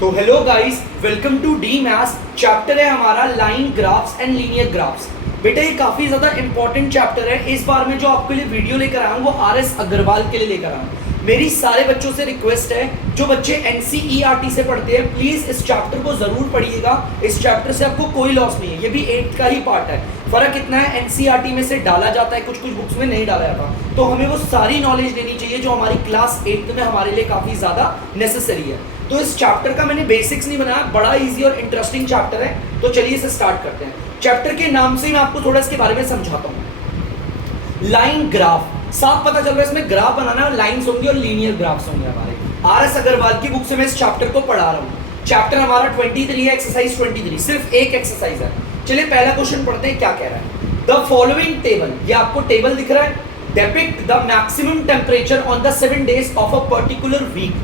तो hello guys, welcome to the maths. Chapter है हमारा line graphs and linear graphs. बेटा ये काफी ज्यादा इंपॉर्टेंट चैप्टर है। इस बार मैं जो आपके लिए वीडियो लेकर आया हूँ वो आर.एस. अग्रवाल के लिए लेकर आया हूँ। मेरी सारे बच्चों से रिक्वेस्ट है, जो बच्चे एनसीईआरटी से पढ़ते हैं प्लीज इस चैप्टर को जरूर पढ़िएगा। इस चैप्टर से आपको कोई लॉस नहीं है, ये भी 8th का ही पार्ट है। फर्क इतना है, एनसीईआरटी में से डाला जाता है, कुछ कुछ बुक्स में नहीं डाला जाता, तो हमें वो सारी नॉलेज लेनी चाहिए जो हमारी क्लास 8th में हमारे लिए काफी ज्यादा नेसेसरी है। तो इस चैप्टर का मैंने बेसिक्स नहीं बनाया, बड़ा इजी और इंटरेस्टिंग चैप्टर है। तो चलिए इसे स्टार्ट करते हैं। चैप्टर के नाम से ही मैं आपको थोड़ा इसके बारे में समझाता हूँ। लाइन ग्राफ, साफ पता चल रहा है इसमें ग्राफ बनाना है, लाइंस होंगी और लीनियर ग्राफ्स होंगे हमारे। आर.एस. अग्रवाल की बुक से मैं इस चैप्टर को पढ़ा रहा हूँ। चैप्टर हमारा 23 है, एक्सरसाइज 23, सिर्फ एक एक्सरसाइज है। चलिए पहला क्वेश्चन पढ़ते हैं, क्या कह रहा है। द फॉलोइंग टेबल, ये आपको टेबल दिख रहा है, depict the maximum temperature on the 7 days of a particular week.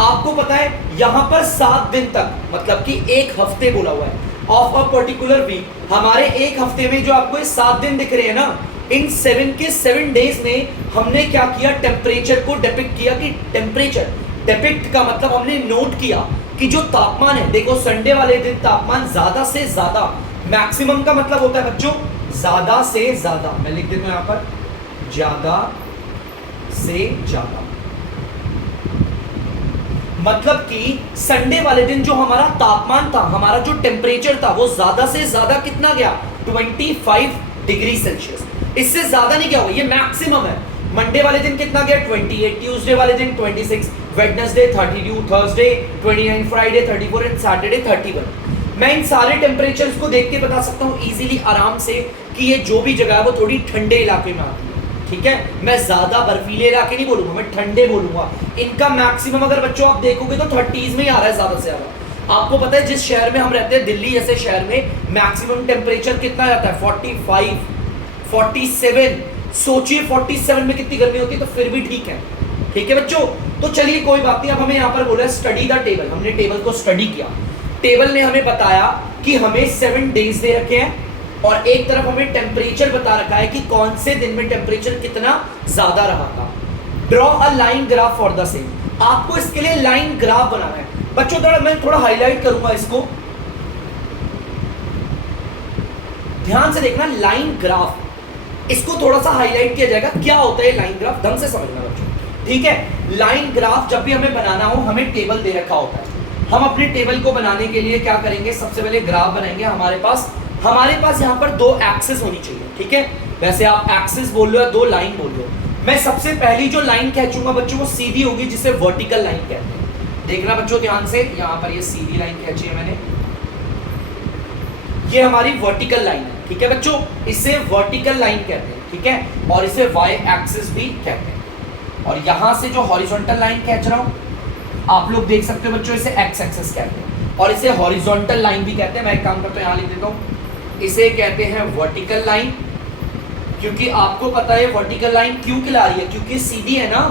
आपको पता है यहाँ पर 7 दिन तक, मतलब कि एक हफ्ते बोला हुआ है, ऑफ अ पर्टिकुलर वीक। हमारे एक हफ्ते में जो आपको ये 7 दिन दिख रहे हैं ना, इन 7 days में हमने क्या किया, टेम्परेचर को डिपिक्ट किया। कि टेम्परेचर डिपिक्ट का मतलब हमने नोट किया कि जो तापमान है, देखो संडे वाले दिन तापमान ज्यादा से ज्यादा, मैक्सिमम का मतलब होता है बच्चों ज्यादा से ज्यादा, मैं लिख देता हूं यहां पर ज्यादा से ज्यादा, मतलब कि संडे वाले दिन जो हमारा तापमान था, हमारा जो टेम्परेचर था, वो ज्यादा से ज्यादा कितना गया, 25 डिग्री सेल्सियस। इससे ज्यादा नहीं क्या होगा, ये मैक्सिमम है। मंडे वाले दिन कितना गया, 28, ट्यूसडे वाले दिन 26, Wednesday 32, Thursday 29, Friday 34 and Saturday 31। मैं इन सारे टेम्परेचर्स को देख के बता सकता हूँ इजीली, आराम से, कि ये जो भी जगह है वो थोड़ी ठंडे इलाके में आती है। ठीक है, मैं ज्यादा बर्फीले इलाके नहीं बोलूंगा, मैं ठंडे बोलूंगा। इनका मैक्सिमम अगर बच्चों आप देखोगे तो 30s में ही आ रहा है ज्यादा से ज्यादा। आपको पता है जिस शहर में हम रहते हैं, दिल्ली जैसे शहर में, मैक्सिमम टेम्परेचर कितना जाता है, 45, 47। सोचिए 47 में कितनी गर्मी होती है, तो फिर भी ठीक है। ठीक है बच्चों, तो चलिए कोई बात नहीं। अब हमें यहाँ पर बोला स्टडी द टेबल, हमने टेबल को स्टडी किया। टेबल ने हमें बताया कि हमें 7 days दे रखे हैं और एक तरफ हमें टेम्परेचर बता रखा है कि कौन से दिन में टेम्परेचर कितना ज्यादा रहा था। Draw a line graph for the same. आपको इसके लिए लाइन ग्राफ बनाना है बच्चों। मैं थोड़ा हाईलाइट करूंगा इसको, ध्यान से देखना। लाइन ग्राफ, इसको थोड़ा सा हाईलाइट किया जाएगा, क्या होता है लाइन ग्राफ, ढंग से समझना बच्चों। ठीक है, लाइन ग्राफ जब भी हमें बनाना हो, हमें टेबल दे रखा होता है। हम अपने टेबल को बनाने के लिए क्या करेंगे, सबसे पहले ग्राफ बनाएंगे। हमारे पास यहाँ पर 2 एक्सिस होनी चाहिए। ठीक है, वैसे आप एक्सिस बोल लो या 2 लाइन बोल लो। मैं सबसे पहली जो लाइन खींचूंगा बच्चों वो सीधी होगी, जिसे वर्टिकल लाइन कहते हैं। देखना बच्चों ध्यान से, यहाँ पर ये सीधी लाइन खींची है मैंने, ये हमारी वर्टिकल लाइन है। ठीक है बच्चों, इसे वर्टिकल लाइन कहते हैं। ठीक है, और इसे वाई एक्सिस भी कहते हैं। और यहां से जो हॉरिजॉन्टल लाइन खींच रहा हूं, आप लोग देख सकते हो बच्चों, इसे एक्स एक्सिस कहते हैं और इसे हॉरिजॉन्टल लाइन भी कहते हैं। मैं एक काम करता हूं, यहां लिख देता हूं, इसे कहते हैं वर्टिकल लाइन। क्योंकि आपको पता है वर्टिकल लाइन क्यों कहला रही है, क्योंकि सीधी है ना,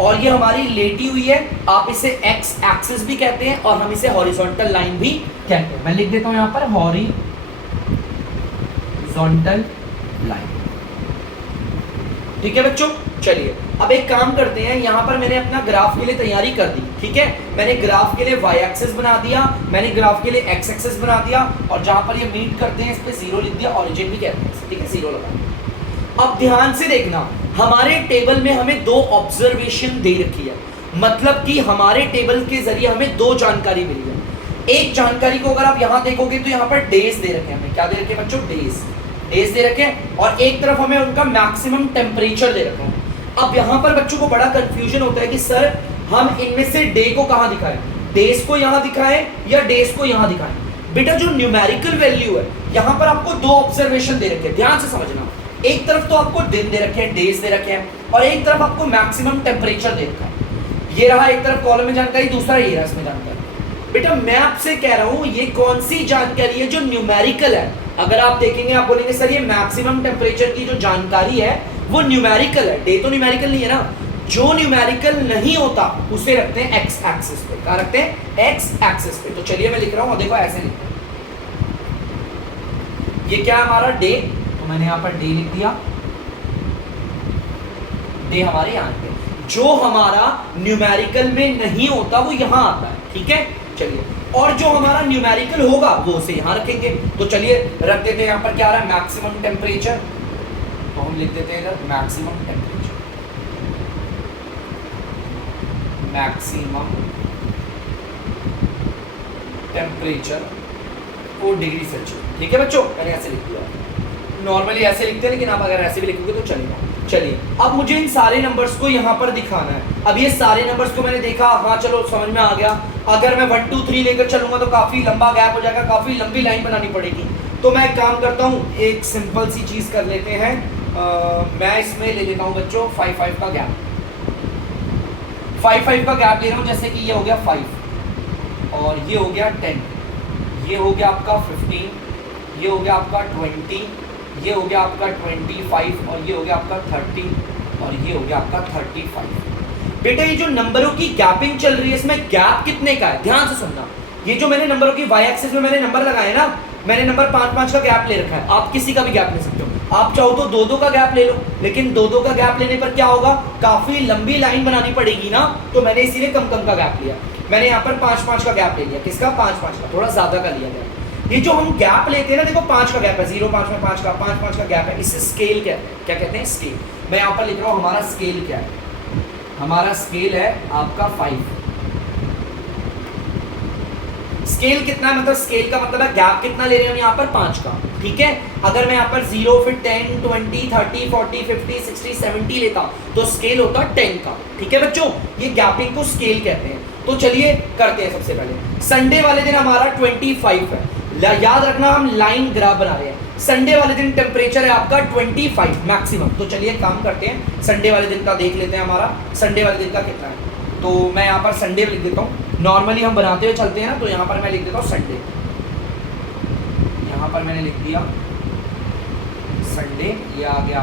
और ये हमारी लेटी हुई है। आप इसे एक्स एक्सिस भी कहते हैं और हम इसे हॉरिजॉन्टल लाइन भी कहते हैं। मैं लिख देता हूं यहां पर हॉरिजॉन्टल लाइन। ठीक है बच्चों, चलिए अब एक काम करते हैं। यहां पर मैंने अपना ग्राफ के लिए तैयारी कर दी। ठीक है, मैंने ग्राफ के लिए वाई एक्सिस बना दिया, मैंने ग्राफ के लिए एक्स एक्सिस बना दिया, और जहां पर ये मीट करते हैं इस पे 0 लिख दिया, ओरिजिन भी कहते हैं। ठीक है, 0 लगा। अब ध्यान से देखना, हमारे टेबल में हमें 2 ऑब्जर्वेशन दे रखी है, मतलब कि हमारे टेबल के जरिए हमें 2 जानकारी मिली है। एक जानकारी को अगर आप यहां देखोगे तो यहां पर डेज दे रखे हैं, हमें क्या दे रखे हैं बच्चों, डेज दे रखे हैं, और एक तरफ हमें उनका मैक्सिमम टेम्परेचर दे रखा है। अब यहां पर बच्चों को बड़ा कंफ्यूजन होता है कि सर हम इनमें से डे को कहां दिखाएं, डेज को यहां दिखाएं या डेज को यहां दिखाएं। बेटा जो न्यूमेरिकल वैल्यू है, यहां पर आपको 2 ऑब्जर्वेशन दे रखे हैं, ध्यान से समझना। एक तरफ तो आपको दिन दे रखे हैं, डेज दे रखे हैं, और एक तरफ आपको मैक्सिमम टेम्परेचर दे रखा है। ये रहा एक तरफ कॉलम में जानकारी, दूसरा ये रहा इसमें जानकारी। बेटा मैं आपसे कह रहा हूं ये कौन सी जानकारी है जो न्यूमेरिकल है। अगर आप देखेंगे, आप बोलेंगे सर ये मैक्सिमम टेम्परेचर की जो जानकारी है वो न्यूमेरिकल है, डे तो न्यूमेरिकल नहीं है ना। जो न्यूमेरिकल नहीं होता उसे रखते हैं एक्स एक्सिस पे। कहां रखते हैं, एक्स एक्सिस पे। तो चलिए मैं लिख रहा हूं, देखो ऐसे लिखते हैं, ये क्या है हमारा डे, तो मैंने यहां पर डे लिख दिया, डे हमारे यहां पे। जो हमारा न्यूमेरिकल में नहीं होता वो यहां आता है। ठीक है, चलिए और जो हमारा न्यूमेरिकल होगा वो उसे यहाँ रखेंगे। तो चलिए रख देते हैं यहाँ पर क्या आ रहा है, मैक्सिमम टेम्परेचर, तो हम लिख देते हैं इधर maximum temperature, maximum temperature 4 degree Celsius. ठीक है बच्चों, मैंने ऐसे लिख दिया, नॉर्मली ऐसे लिखते हैं लेकिन आप अगर ऐसे भी लिखोगे तो चलेगा। चलिए अब मुझे इन सारे नंबर्स को यहाँ पर दिखाना है। अब ये सारे नंबर्स को मैंने देखा, हाँ चलो समझ में आ गया। अगर मैं 1 2 3 लेकर चलूंगा तो काफी लंबा गैप हो जाएगा, काफी लंबी लाइन बनानी पड़ेगी। तो मैं एक काम करता हूँ, एक सिंपल सी चीज कर लेते हैं, मैं इसमें ले लेता हूँ बच्चों 5 5 का गैप, 5 5 का गैप ले रहा हूँ। जैसे कि ये हो गया 5 और ये हो गया 10, ये हो गया आपका 15, ये हो गया आपका 20, ये हो गया आपका 25 और ये हो गया आपका 30 और ये हो गया आपका 35। बेटा ये जो नंबरों की गैपिंग चल रही है इसमें गैप कितने का है, ध्यान से सुनना। ये जो मैंने नंबरों की वाई एक्सिस में मैंने नंबर लगाए ना, मैंने नंबर 5 5 का गैप ले रखा है। आप किसी का भी गैप ले सकते हो, आप चाहो तो 2 2 का गैप ले लो, लेकिन 2 2 का गैप लेने पर क्या होगा, काफी लंबी लाइन बनानी पड़ेगी ना, तो मैंने इसीलिए कम कम का गैप लिया। मैंने यहाँ पर 5 5 का गैप ले लिया, किसका, 5 5 का, थोड़ा ज्यादा का लिया गया। ये जो हम गैप लेते हैं ना, देखो 5 का गैप है, 0 5 में 5 का, 5 5 का गैप है, इससे स्केल क्या है, क्या कहते हैं, स्केल। मैं यहाँ पर लिख रहा हूँ हमारा स्केल क्या है, हमारा स्केल है आपका 5। स्केल कितना है, मतलब स्केल का मतलब है गैप कितना ले रहे हैं हम यहाँ पर, 5 का। ठीक है, अगर मैं यहाँ पर 0 फिर 10 20 30 40 50 60 70 लेता तो स्केल होता 10 का। ठीक है बच्चों, ये गैपिंग को स्केल कहते हैं। तो चलिए करते हैं। सबसे पहले संडे वाले दिन हमारा 25 है, याद रखना हम लाइन ग्राफ बना रहे हैं। संडे वाले दिन टेम्परेचर है आपका 25 मैक्सिमम। तो चलिए काम करते हैं, संडे वाले दिन का देख लेते हैं, हमारा संडे वाले दिन का कितना है। तो मैं यहाँ पर संडे लिख देता हूँ, नॉर्मली हम बनाते हुए चलते हैं ना, तो यहाँ पर मैं लिख देता हूँ संडे, यहाँ पर मैंने लिख दिया संडे, ये आ गया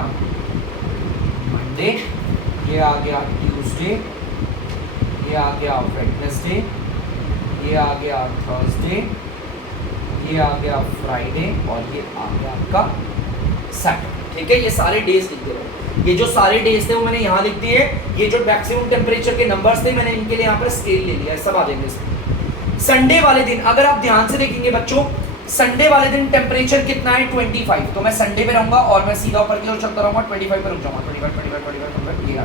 मंडे, ये आ गया ट्यूसडे, ये आ गया वेडनेसडे, ये आ गया थर्सडे, ये आ गया फ्राइडे और ये आ गया आपका सैटरडे। ठीक है, ये सारे डेज लिख दे रहा हूँ। ये जो सारे डेज थे वो मैंने यहाँ लिख दिए। ये जो मैक्सिमम टेम्परेचर के नंबर्स थे मैंने इनके लिए यहाँ पर स्केल ले लिया, सब आ जाएंगे इसमें। संडे वाले दिन अगर आप ध्यान से देखेंगे बच्चों, संडे वाले दिन टेम्परेचर कितना है 25। तो मैं संडे पे रहूंगा और मैं सीधा ऊपर की ओर चलता रहूंगा, 25 पे रुक जाऊंगा, 25 ये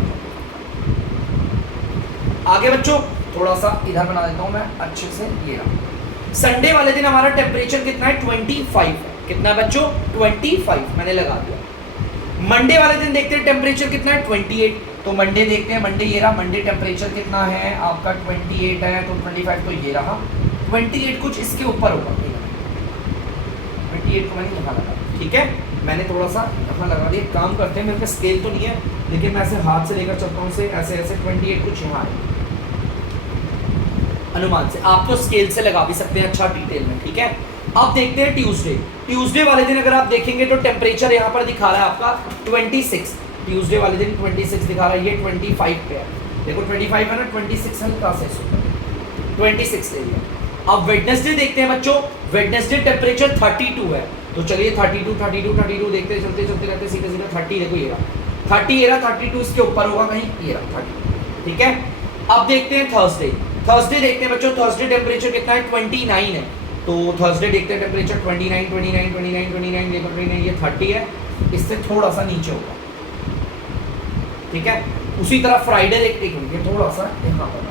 आगे बच्चों थोड़ा सा इधर बना देता हूँ मैं अच्छे से। ये रहा संडे वाले दिन हमारा टेम्परेचर कितना है 25 है। कितना बच्चों 25 मैंने लगा दिया। मंडे वाले दिन देखते हैं टेम्परेचर कितना है 28। तो मंडे देखते हैं, मंडे ये रहा, मंडे टेम्परेचर कितना है आपका 28 है, तो 25 तो ये रहा, 28 कुछ इसके ऊपर होगा, 28 को मैंने यहाँ लगा। ठीक है, मैंने थोड़ा सा यहाँ लगा दिया। काम करते हैं, मेरे पास स्केल तो नहीं है लेकिन मैं ऐसे हाथ से लेकर चलता हूँ, ऐसे ऐसे 28 कुछ यहाँ है अनुमान से। आप तो स्केल से लगा भी सकते हैं अच्छा डिटेल में। ठीक है, अब देखते हैं ट्यूसडे। ट्यूसडे वाले दिन अगर आप देखेंगे तो टेम्परेचर यहाँ पर दिखा रहा है आपका 26। ट्यूसडे वाले दिन 26 दिखा रहा है, ये 25 पे है। देखो 25 है ना, 26 हल्का से 26 ले लिया। अब वेडनेसडे देखते हैं बच्चों, वेडनेसडे टेम्परेचर 32 है। तो चलिए 32 देखते चलते चलते रहते सीधे सीधे 30। देखो ये रहा 30, ये रहा 32 इसके ऊपर होगा कहीं, ये रहा 30। ठीक है, अब देखते हैं थर्सडे। थर्सडे देखते हैं बच्चों, थर्सडे टेम्परेचर कितना है 29 है। तो थर्सडे देखते हैं टेम्परेचर 29 ये 30 है, इससे थोड़ा सा नीचे होगा। ठीक है, उसी तरह फ्राइडे देखते हैं, थोड़ा सा यहाँ पर,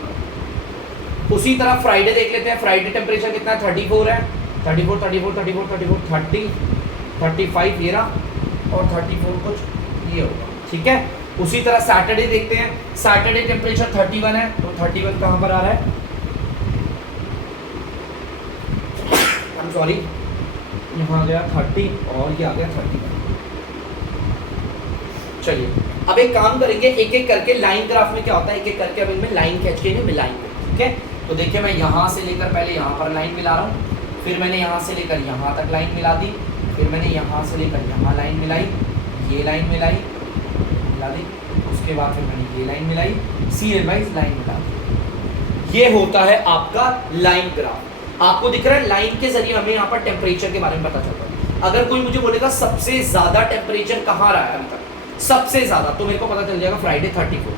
उसी तरह फ्राइडे देख लेते हैं। फ्राइडे टेम्परेचर कितना है 34 है, 34 30 35 ये रहा और 34 कुछ ये होगा। ठीक है, उसी तरह सैटरडे देखते हैं। सैटरडे टेम्परेचर 31 है, तो 31 कहाँ पर आ रहा है, सॉरी यहाँ गया 30 और ये आ गया 31। चलिए अब एक काम करेंगे, एक एक करके लाइन ग्राफ में क्या होता है, एक एक करके अब इनमें लाइन खींच के मिलाएंगे। ठीक है, तो देखिए मैं यहाँ से लेकर पहले यहाँ पर लाइन मिला रहा हूँ, फिर मैंने यहाँ से लेकर यहाँ तक लाइन मिला दी, फिर मैंने यहाँ से लेकर यहाँ लाइन मिलाई, ये लाइन मिला दी, उसके बाद फिर मैंने ये लाइन मिलाई, सीरियल वाइज लाइन मिला दी। ये होता है आपका लाइन ग्राफ। आपको दिख रहा है लाइन के जरिए हमें यहाँ पर टेम्परेचर के बारे में पता चलता है। अगर कोई मुझे बोलेगा सबसे ज्यादा टेम्परेचर कहाँ रहा है अभी तक, सबसे ज्यादा, तो मेरे को पता चल जाएगा फ्राइडे 34।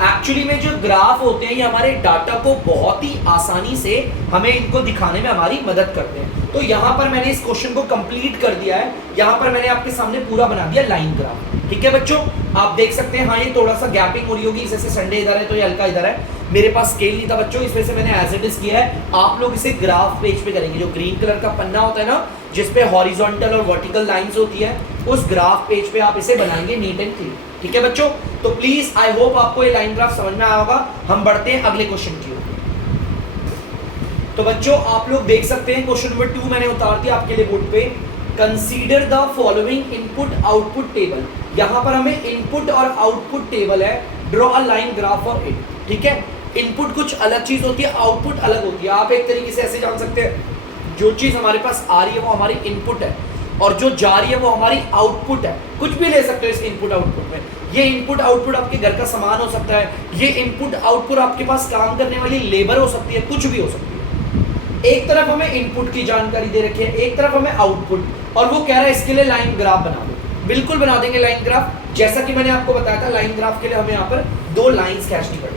एक्चुअली में जो ग्राफ होते हैं ये हमारे डाटा को बहुत ही आसानी से हमें इनको दिखाने में हमारी मदद करते हैं। तो यहाँ पर मैंने इस क्वेश्चन को कंप्लीट कर दिया है, यहाँ पर मैंने आपके सामने पूरा बना दिया लाइन ग्राफ। ठीक है बच्चों, आप देख सकते हैं हाँ ये थोड़ा सा गैपिंग हो रही होगी, जैसे संडे इधर है तो ये हल्का इधर है, मेरे पास स्केल नहीं था बच्चों, इस वजह से मैंने एज इट इज किया है। आप लोग इसे ग्राफ पेज पे करेंगे, जो ग्रीन कलर का पन्ना होता है ना जिसपे हॉरिजॉन्टल और वर्टिकल लाइंस होती है, उस ग्राफ पेज पे आप इसे बनाएंगे नीट एंड क्लीन। ठीक है बच्चों, तो प्लीज आई होप आपको ये लाइन ग्राफ समझ में आया होगा। हम बढ़ते हैं अगले क्वेश्चन की ओर। तो बच्चों आप लोग देख सकते हैं क्वेश्चन नंबर 2 मैंने उतार दिया आपके लिए बोर्ड पे। Consider the following input output table. यहाँ पर हमें इनपुट और आउटपुट टेबल है, draw a line graph for it. ठीक है, इनपुट कुछ अलग चीज होती है, आउटपुट अलग होती है। आप एक तरीके से ऐसे जान सकते हैं, जो चीज हमारे पास आ रही है वो हमारी इनपुट है और जो जा रही है वो हमारी आउटपुट है। कुछ भी ले सकते हो इस इनपुट आउटपुट में। ये इनपुट आउटपुट आपके घर का सामान हो सकता है, ये इनपुट आउटपुट आपके पास काम करने वाली लेबर हो सकती है, कुछ भी हो सकती है। एक तरफ हमें इनपुट की जानकारी दे रखी है, एक तरफ हमें आउटपुट, और वो कह रहा है इसके लिए लाइन ग्राफ बना दो। बिल्कुल बना देंगे लाइन ग्राफ, जैसा कि मैंने आपको बताया था लाइन ग्राफ के लिए हमें यहाँ पर 2 लाइंस खींचनी पड़ेगी।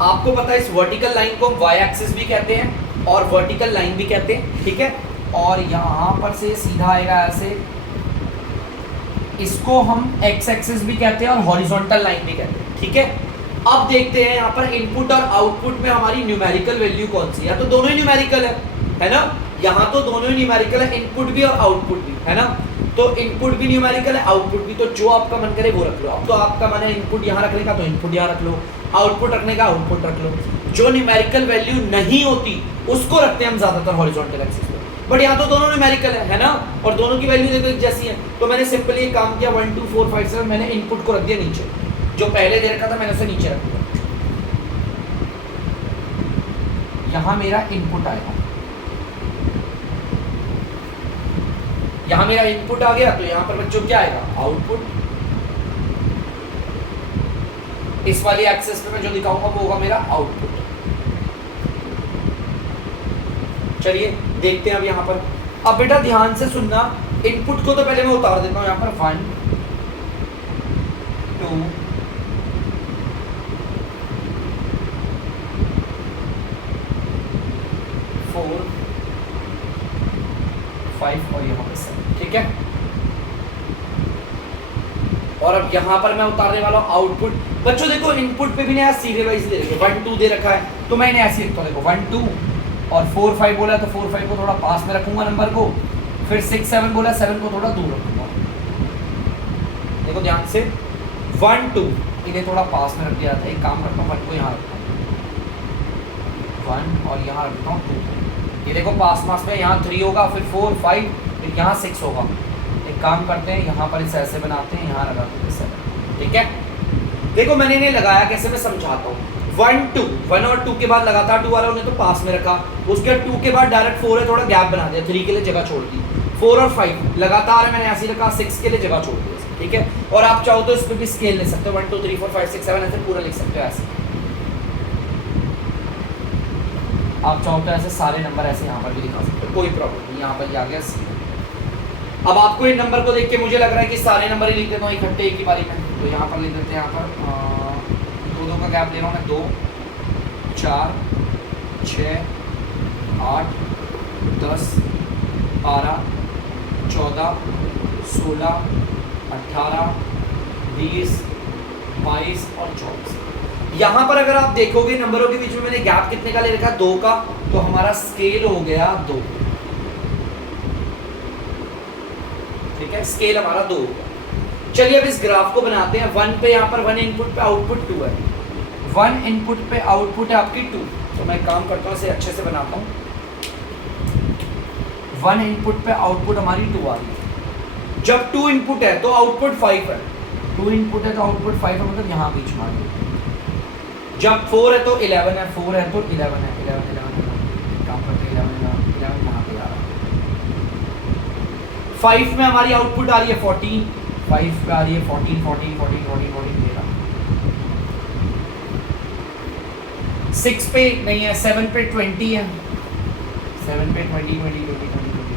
आपको पता है इस वर्टिकल लाइन को हम वाई एक्सिस भी कहते हैं और वर्टिकल लाइन भी कहते हैं। ठीक है, और यहाँ पर से सीधा आएगा ऐसे, इसको हम एक्स एक्सिस भी कहते हैं और हॉरिजॉन्टल लाइन भी कहते हैं। ठीक है, अब देखते हैं यहाँ पर इनपुट और आउटपुट में हमारी न्यूमेरिकल वैल्यू कौन सी है। तो दोनों ही न्यूमेरिकल है ना, यहाँ तो दोनों ही न्यूमेरिकल है, इनपुट भी और आउटपुट भी है ना। तो इनपुट भी न्यूमेरिकल है, आउटपुट भी, तो जो आपका मन करे वो रख लो। अब तो आपका मन है इनपुट यहाँ रखने का तो इनपुट यहाँ रख लो, आउटपुट रखने का आउटपुट रख लो। जो न्यूमेरिकल वैल्यू नहीं होती उसको रखते हैं हम ज्यादातर हॉरिजॉन्टल एक्सिस पे, बट यहाँ तो दोनों न्यूमेरिकल है ना, और दोनों की वैल्यू देखो एक जैसी है। तो मैंने सिंपली एक काम किया, 1 2 4 5 7, मैंने इनपुट को रख दिया नीचे, जो पहले दे रखा था मैंने उसे नीचे रख दिया। यहाँ मेरा इनपुट आएगा, यहाँ मेरा इनपुट आ गया, तो यहाँ पर बच्चों क्या आएगा, आउटपुट। इस वाली एक्सेस पे मैं जो दिखाऊंगा वो होगा मेरा आउटपुट। चलिए देखते हैं अब यहाँ पर। अब बेटा ध्यान से सुनना, इनपुट को तो पहले मैं उतार देता हूँ यहाँ पर 1 2 4 5 और यहाँ पर 7। ठीक है, और अब यहाँ पर मैं उतारने वाला हूँ आउटपुट। बच्चों देखो इनपुट पे भी ना सीरियल वाइज दे रखी है, 1 2 दे रखा है, तो मैं इन्हें ऐसे लिखता हूँ। देखो 1 2 और 4 5 बोला तो 4 5 को थोड़ा पास में रखूंगा नंबर को, फिर 6 7 बोला 7 को थोड़ा दूर रखूंगा। देखो ध्यान से, 1 2 इन्हें थोड़ा पास में रख दिया था। एक काम करता हूँ, 1 को यहाँ रखता हूँ, 1 और यहाँ रखता हूँ 2। ये देखो पास मास में, यहाँ 3 होगा, फिर 4 5, फिर यहाँ 6 होगा। एक काम करते हैं, यहाँ पर इसे ऐसे बनाते हैं, यहाँ लगा देते हैं 7। ठीक है, देखो मैंने इन्हें लगाया कैसे, मैं समझाता हूँ। 1 2 1 और 2 के बाद लगातार 2 आ रहा है, उन्हें तो पास में रखा। उसके बाद 2 के बाद डायरेक्ट 4 है, थोड़ा गैप बना दिया, 3 के लिए जगह छोड़ दी। 4 और 5 लगातार है, मैंने ऐसे ही रखा, 6 के लिए जगह छोड़ दी। ठीक है, और आप चाहो तो इस पर भी स्केल ले सकते हो, 1 2 3 4 5 6 7 ऐसे पूरा लिख सकते हो। ऐसे आप चाहो तो ऐसे सारे नंबर ऐसे यहाँ पर भी दिखा सकते हो, कोई प्रॉब्लम नहीं। यहाँ पर आ गया। अब आपको इन नंबर को देख के मुझे लग रहा है कि सारे नंबर ही लिख देता हूँ इकट्ठे एक ही बारी में, तो यहाँ पर लिख देते हैं। यहाँ पर 2 का गैप दे रहा हूँ मैं, 2 4 6 8 10 12 14 16 18 20 22 और 24। यहाँ पर अगर आप देखोगे नंबरों के बीच में मैंने गैप कितने का ले रखा, 2 का, तो हमारा स्केल हो गया 2। ठीक है, स्केल हमारा 2 होगा। चलिए अब इस ग्राफ को बनाते हैं। 1 पे यहाँ पर 1 इनपुट पे आउटपुट 2 है, 1 इनपुट पे आउटपुट है आपकी 2। तो मैं काम करता हूँ, इसे अच्छे से बनाता हूँ। 1 इनपुट पे आउटपुट हमारी 2 आ रही है। जब 2 इनपुट है तो आउटपुट 5 है, 2 इनपुट है तो आउटपुट 5 है, मतलब यहाँ बीच में आ गई। जब 4 है तो 11 है, 4 है तो 11 है, 11 काम करते 11 यहाँ पे आ रहा है। 5 में हमारी आउटपुट आ रही है 14, 5 पे आ रही है 14 14 14 14 14 13। 6 पे नहीं है, 7 पे 20 है, 7 पे 20 20 20 20 20।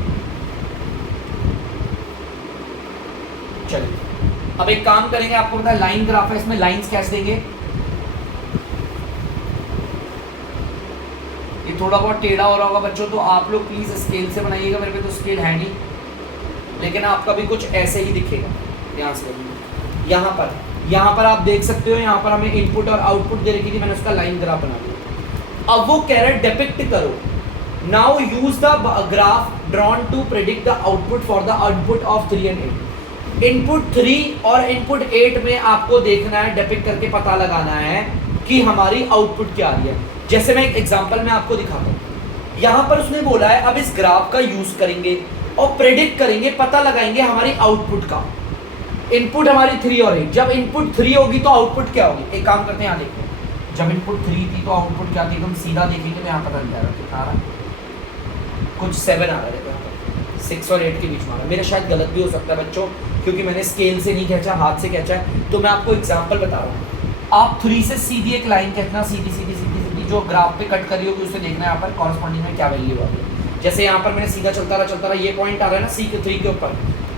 अब एक काम करेंगे, आपको पता है लाइन ग्राफ है, इसमें लाइंस कैसे देंगे, ये थोड़ा बहुत टेढ़ा हो रहा होगा बच्चों, तो आप लोग प्लीज स्केल से बनाइएगा, मेरे पे तो स्केल है नहीं, लेकिन आपका भी कुछ ऐसे ही दिखेगा। ध्यान से यहाँ पर आप देख सकते हो, यहाँ पर हमें इनपुट और आउटपुट दे रखी थी, मैंने उसका लाइन ग्राफ बना दिया। अब वो कह रहा है डिपिक्ट करो, now use the graph drawn to predict the output for the output of 3 and 8। Input 3 और इनपुट 8 में आपको देखना है, डिपिक्ट करके पता लगाना है कि हमारी आउटपुट क्या आ रही है। जैसे मैं एक एग्जांपल में आपको दिखाता हूँ, यहाँ पर उसने बोला है अब इस ग्राफ का यूज करेंगे और प्रेडिक्ट करेंगे, पता लगाएंगे हमारी आउटपुट का। इनपुट हमारी 3 और 8, जब इनपुट 3 होगी तो आउटपुट क्या होगी, एक काम करते हैं यहाँ देखते हैं, जब इनपुट 3 थी तो आउटपुट क्या थी, एकदम सीधा देखेंगे तो यहाँ पता नहीं जाएगा कितना आ रहा है, कुछ 7 आ रहा है, 6 और 8 के बीच में आ रहा है। मेरा शायद गलत भी हो सकता है बच्चों, क्योंकि मैंने स्केल से नहीं खींचा, हाथ से खींचा है, तो मैं आपको एग्जांपल बता रहा हूँ। आप 3 से सीधी एक लाइन खींचना, सीधी सीधी सीधी सीधी जो ग्राफ पे कट करी होगी उसे देखना है यहाँ पर कॉरस्पॉन्डिंग में क्या वैल्यू आ रही है। जैसे यहाँ पर मैंने सीधा चलता रहा, ये पॉइंट आ रहा है ना C3 के ऊपर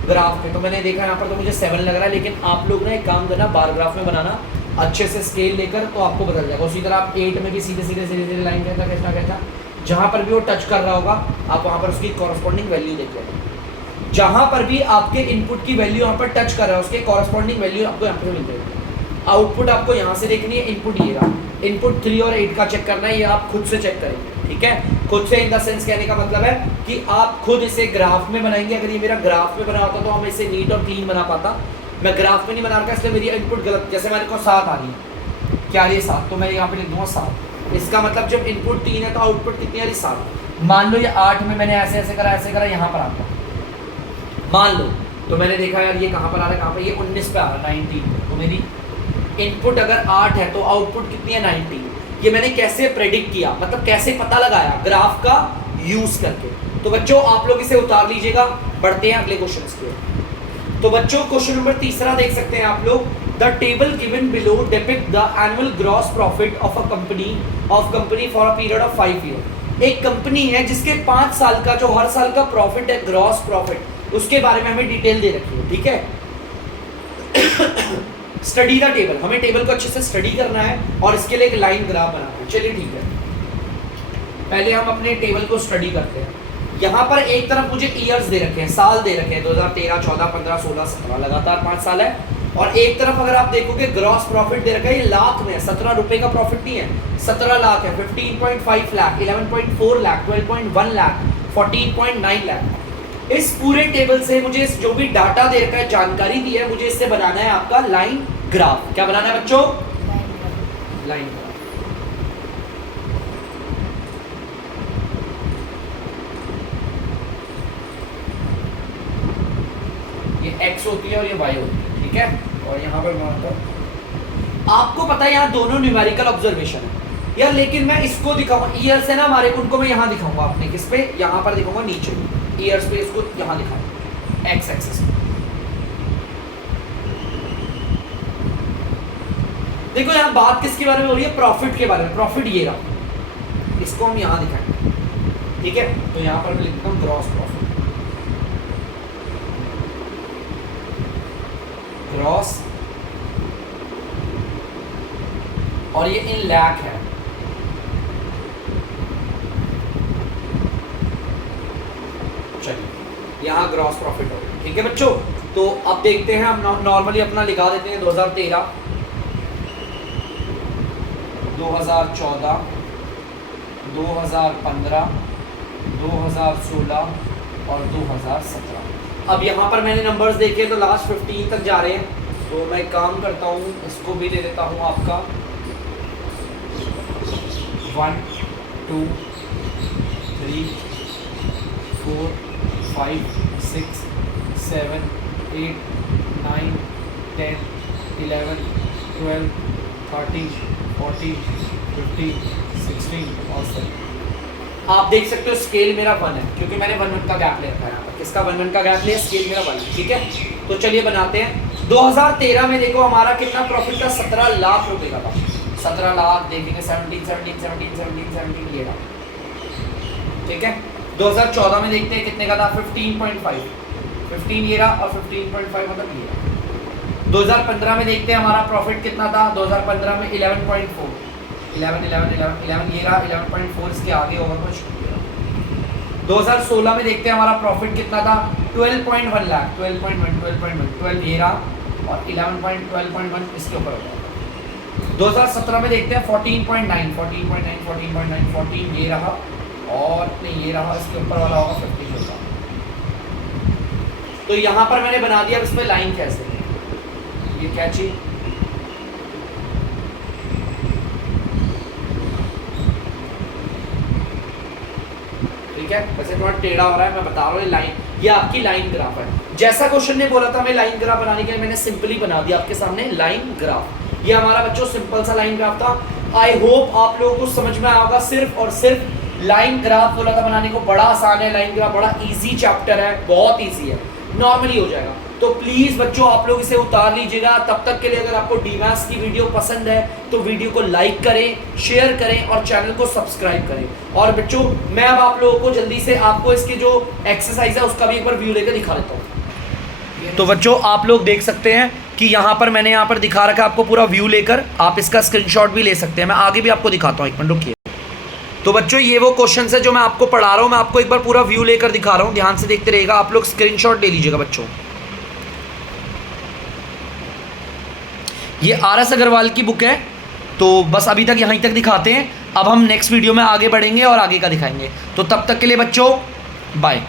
ग्राफ पे, तो मैंने देखा यहाँ पर तो मुझे 7 लग रहा है, लेकिन आप लोग ने एक काम करना, बार ग्राफ में बनाना अच्छे से स्केल लेकर, तो आपको बदल जाएगा। उसी तरह आप 8 में भी सीधे सीधे सीधे सीधे लाइन खींचना, जहाँ पर भी वो टच कर रहा होगा आप वहाँ पर उसकी कॉरस्पॉन्डिंग वैल्यू देख लेंगे। जहाँ पर भी आपके इनपुट की वैल्यू यहाँ पर टच कर रहा है उसके कॉरस्पॉन्डिंग वैल्यू आपको यहाँ पर मिल जाएगी। आउटपुट आपको यहाँ से देखनी है, इनपुट ये रहा, इनपुट 3 और 8 का चेक करना है, ये आप खुद से चेक करेंगे, ठीक है। खुद से इन द सेंस कहने का मतलब है कि आप खुद इसे ग्राफ में बनाएंगे। अगर ये मेरा ग्राफ में बना होता तो हम इसे नीट और क्लीन बना पाता, मैं ग्राफ में नहीं बना रहा, इसलिए मेरी इनपुट गलत, जैसे मेरे को 7 आ रही है, क्या आ रही है 7, तो मैं यहाँ पे लिख दूंगा 7। इसका मतलब जब इनपुट 3 है तो आउटपुट कितनी आ रही है 7। मान लो ये 8 में मैंने ऐसे ऐसे करा यहाँ पर आता, मान लो, तो मैंने देखा यार ये कहाँ पर आ रहा है, कहाँ पर, ये 19 पे आ रहा है 19, तो मेरी इनपुट अगर 8 है तो आउटपुट कितनी है 19। ये मैंने कैसे प्रेडिक्ट किया, मतलब कैसे पता लगाया, ग्राफ का यूज करके। तो बच्चों आप लोग इसे उतार लीजिएगा, बढ़ते हैं अगले क्वेश्चन के। तो बच्चों क्वेश्चन नंबर 3 देख सकते हैं आप लोग, the table given below depict the annual gross profit of a company for a period of 5 year. एक कंपनी है जिसके 5 साल का जो हर साल का प्रॉफिट है, ग्रॉस प्रॉफिट, उसके बारे में हमें डिटेल दे रखी है, ठीक है। स्टडी द टेबल, हमें टेबल को अच्छे से स्टडी करना है और इसके लिए एक लाइन ग्राफ बनाना है। चलिए ठीक है, पहले हम अपने टेबल को स्टडी करते हैं। यहाँ पर एक तरफ मुझे ईयर्स दे रखे हैं, साल दे रखे हैं, 2013, 14, 15, 16, 17, लगातार 5 साल है। और एक तरफ अगर आप देखोगे ग्रॉस प्रॉफिट दे रखा है, ये लाख में है, 17 रुपए का प्रॉफिट नहीं है, 17 लाख है, 15.5 लाख, 11.4 लाख, 12.1 लाख, 14.9 लाख। इस पूरे टेबल से मुझे जो भी डाटा दे रखा है, जानकारी दी है, मुझे इससे बनाना है आपका लाइन ग्राफ। क्या बनाना है बच्चों, लाइन ग्राफ। ये x होती है और ये y होती है, ठीक है। और यहाँ पर आपको पता है यहाँ दोनों न्यूमेरिकल ऑब्जर्वेशन है यार, लेकिन मैं इसको दिखाऊंगा ईयर से ना, हमारे उनको मैं यहाँ दिखाऊंगा, अपने किस पे, यहाँ पर दिखाऊंगा नीचे ईयर्स पे, इसको यहाँ दिखाऊंगा एक्स एक्सिस। देखो यहाँ बात किसके बारे में हो रही है, प्रॉफिट के बारे में। प्रॉफिट ये रहा, इसको हम यहाँ दिखाएंगे, ठीक है। तो यहाँ पर मैं लिखता हूँ ग्रॉस प्रॉफिट, ग्रॉस, और ये इन लाख है। चलिए यहाँ ग्रॉस प्रॉफिट हो गया, ठीक है बच्चों। तो अब देखते हैं, हम नॉर्मली अपना लिखा देते हैं 2013, 2014, 2015, 2016 और 2017। अब यहाँ पर मैंने नंबर्स देखे तो लास्ट 15 तक जा रहे हैं, तो मैं काम करता हूँ, इसको भी दे देता हूँ आपका 1, 2, 3, 4, 5, 6, 7, 8, 9, 10, 11, 12, 13, 14, 15, 16 और 17। आप देख सकते हो स्केल मेरा 1 है, क्योंकि मैंने 1 का गैप ले रखा है यहाँ पर। किसका 1 का गैप लिया, स्केल मेरा 1 है, ठीक है। तो चलिए बनाते हैं। 2013 में देखो हमारा कितना प्रॉफिट था, 17 लाख रुपए का था। 17 लाख देखेंगे, 17 ये रहा, ठीक है। 2014 में देखते हैं कितने का था, 15.5, 15 ये रहा, और 15.5 मतलब ये रहा। 2015 में देखते हैं हमारा प्रॉफिट कितना था। 2015 में 11.4, 11 ये रहा 11.4, इसके आगे होगा कुछ। 2016 में देखते हैं हमारा प्रॉफिट कितना था, 12.1 लाख, 12 ये रहा, और 12.1 इसके ऊपर होगा। 2017 में देखते हैं 14 ये रहा, और नहीं ये रहा, इसके ऊपर वाला होगा 50 होगा। तो यहाँ पर मैंने बना दिया, अब इसमें लाइन कैसे, ये क्या चीज, ठीक है, वैसे थोड़ा टेढ़ा हो रहा है, मैं बता रहा हूँ, ये लाइन, ये आपकी लाइन ग्राफ है। जैसा क्वेश्चन ने बोला था मैं लाइन ग्राफ बनाने के लिए, मैंने सिंपली बना दिया आपके सामने लाइन ग्राफ। ये हमारा बच्चों सिंपल सा लाइन ग्राफ था। आई होप आप लोगों को समझ में आया होगा। सिर्फ और सिर्फ लाइन ग्राफ बोला था बनाने को, बड़ा आसान है लाइन ग्राफ, बड़ा इजी चैप्टर है, बहुत इजी है, नॉर्मली हो जाएगा। तो प्लीज बच्चों आप लोग इसे उतार लीजिएगा। तब तक के लिए अगर आपको डीमैथ्स की वीडियो पसंद है तो वीडियो को लाइक करें, शेयर करें और चैनल को सब्सक्राइब करें। और बच्चों मैं अब आप लोगों को जल्दी से आपको इसके जो एक्सरसाइज है उसका भी एक बार व्यू लेकर दिखा देता हूँ। तो बच्चों आप लोग देख सकते हैं कि यहाँ पर मैंने यहाँ पर दिखा रखा है आपको पूरा व्यू लेकर, आप इसका स्क्रीनशॉट भी ले सकते हैं। मैं आगे भी आपको दिखाता हूँ, एक मिनट रुकिए। तो बच्चों ये वो क्वेश्चन है जो मैं आपको पढ़ा रहा हूँ, मैं आपको एक बार पूरा व्यू लेकर दिखा रहा हूँ, ध्यान से देखते रहिएगा। आप लोग स्क्रीनशॉट ले लीजिएगा बच्चों। ये RS अग्रवाल की बुक है। तो बस अभी तक यहीं तक दिखाते हैं, अब हम नेक्स्ट वीडियो में आगे बढ़ेंगे और आगे का दिखाएंगे। तो तब तक के लिए बच्चों बाय।